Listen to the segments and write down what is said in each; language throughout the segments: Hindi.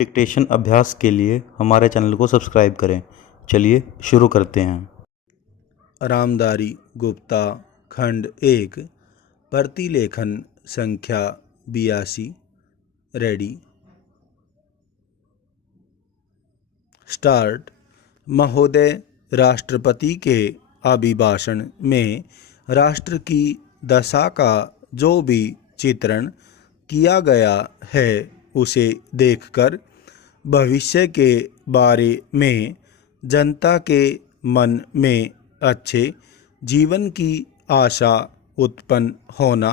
डिक्टेशन अभ्यास के लिए हमारे चैनल को सब्सक्राइब करें। चलिए शुरू करते हैं। रामधारी गुप्ता खंड 1 प्रतिलेखन संख्या 82। Ready start. महोदय, राष्ट्रपति के अभिभाषण में राष्ट्र की दशा का जो भी चित्रण किया गया है उसे देखकर भविष्य के बारे में जनता के मन में अच्छे जीवन की आशा उत्पन्न होना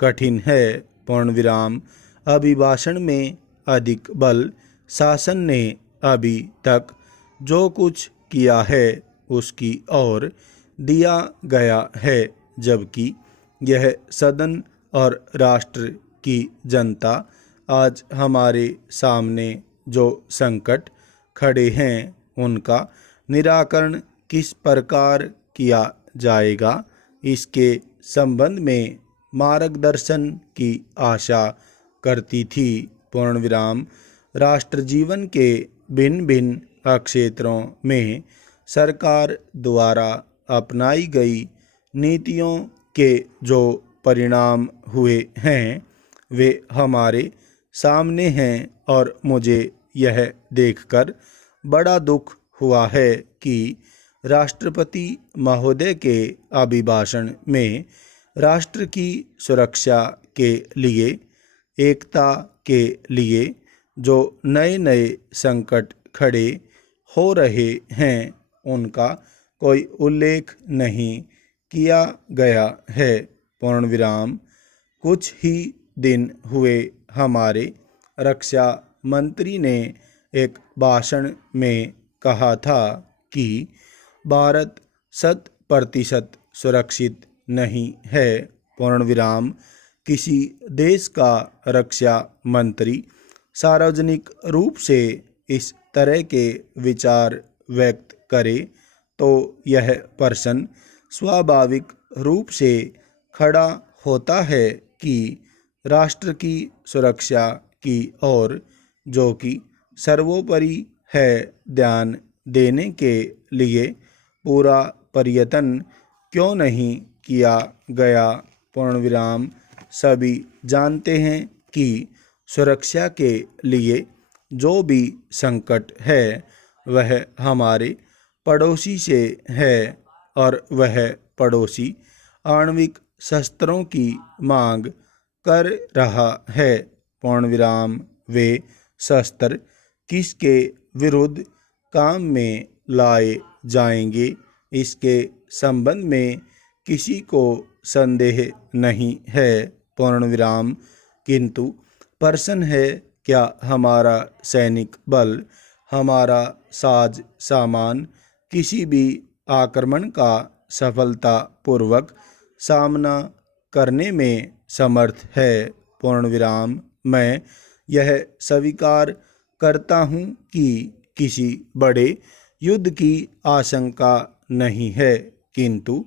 कठिन है। पूर्णविराम। अभिभाषण में अधिक बल शासन ने अभी तक जो कुछ किया है उसकी ओर दिया गया है, जबकि यह सदन और राष्ट्र की जनता आज हमारे सामने जो संकट खड़े हैं उनका निराकरण किस प्रकार किया जाएगा, इसके संबंध में मार्गदर्शन की आशा करती थी। पूर्णविराम। राष्ट्र जीवन के भिन्न भिन्न क्षेत्रों में सरकार द्वारा अपनाई गई नीतियों के जो परिणाम हुए हैं वे हमारे सामने हैं और मुझे यह देखकर बड़ा दुख हुआ है कि राष्ट्रपति महोदय के अभिभाषण में राष्ट्र की सुरक्षा के लिए, एकता के लिए जो नए नए संकट खड़े हो रहे हैं उनका कोई उल्लेख नहीं किया गया है। पूर्णविराम। कुछ ही दिन हुए हमारे रक्षा मंत्री ने एक भाषण में कहा था कि भारत 100% सुरक्षित नहीं है। पूर्णविराम। किसी देश का रक्षा मंत्री सार्वजनिक रूप से इस तरह के विचार व्यक्त करे तो यह प्रश्न स्वाभाविक रूप से खड़ा होता है कि राष्ट्र की सुरक्षा की ओर, जो कि सर्वोपरि है, ध्यान देने के लिए पूरा प्रयत्न क्यों नहीं किया गया। पूर्णविराम। सभी जानते हैं कि सुरक्षा के लिए जो भी संकट है वह हमारे पड़ोसी से है और वह पड़ोसी आणविक शस्त्रों की मांग कर रहा है। पूर्णविराम। वे शस्त्र किसके विरुद्ध काम में लाए जाएंगे, इसके संबंध में किसी को संदेह नहीं है। पूर्णविराम। किंतु प्रश्न है, क्या हमारा सैनिक बल, हमारा साज सामान किसी भी आक्रमण का सफलतापूर्वक सामना करने में समर्थ है। पूर्णविराम। मैं यह स्वीकार करता हूँ कि किसी बड़े युद्ध की आशंका नहीं है, किंतु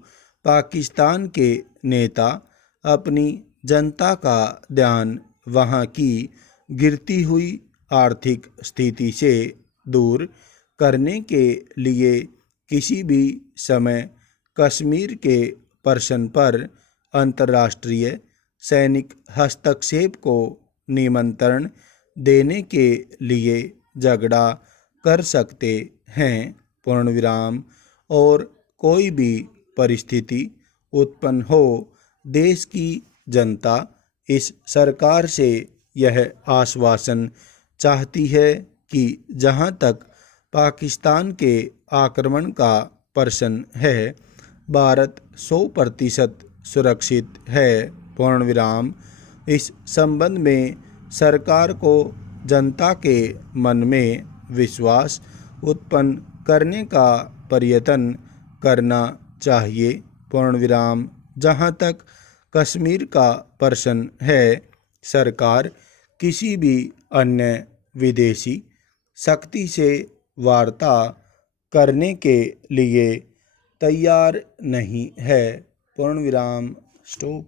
पाकिस्तान के नेता अपनी जनता का ध्यान वहाँ की गिरती हुई आर्थिक स्थिति से दूर करने के लिए किसी भी समय कश्मीर के प्रश्न पर अंतर्राष्ट्रीय सैनिक हस्तक्षेप को निमंत्रण देने के लिए झगड़ा कर सकते हैं। पूर्णविराम। और कोई भी परिस्थिति उत्पन्न हो, देश की जनता इस सरकार से यह आश्वासन चाहती है कि जहां तक पाकिस्तान के आक्रमण का प्रश्न है, भारत 100% सुरक्षित है। पूर्णविराम। इस संबंध में सरकार को जनता के मन में विश्वास उत्पन्न करने का प्रयत्न करना चाहिए। पूर्णविराम। जहाँ तक कश्मीर का प्रश्न है, सरकार किसी भी अन्य विदेशी शक्ति से वार्ता करने के लिए तैयार नहीं है। पूर्णविराम। स्टॉप।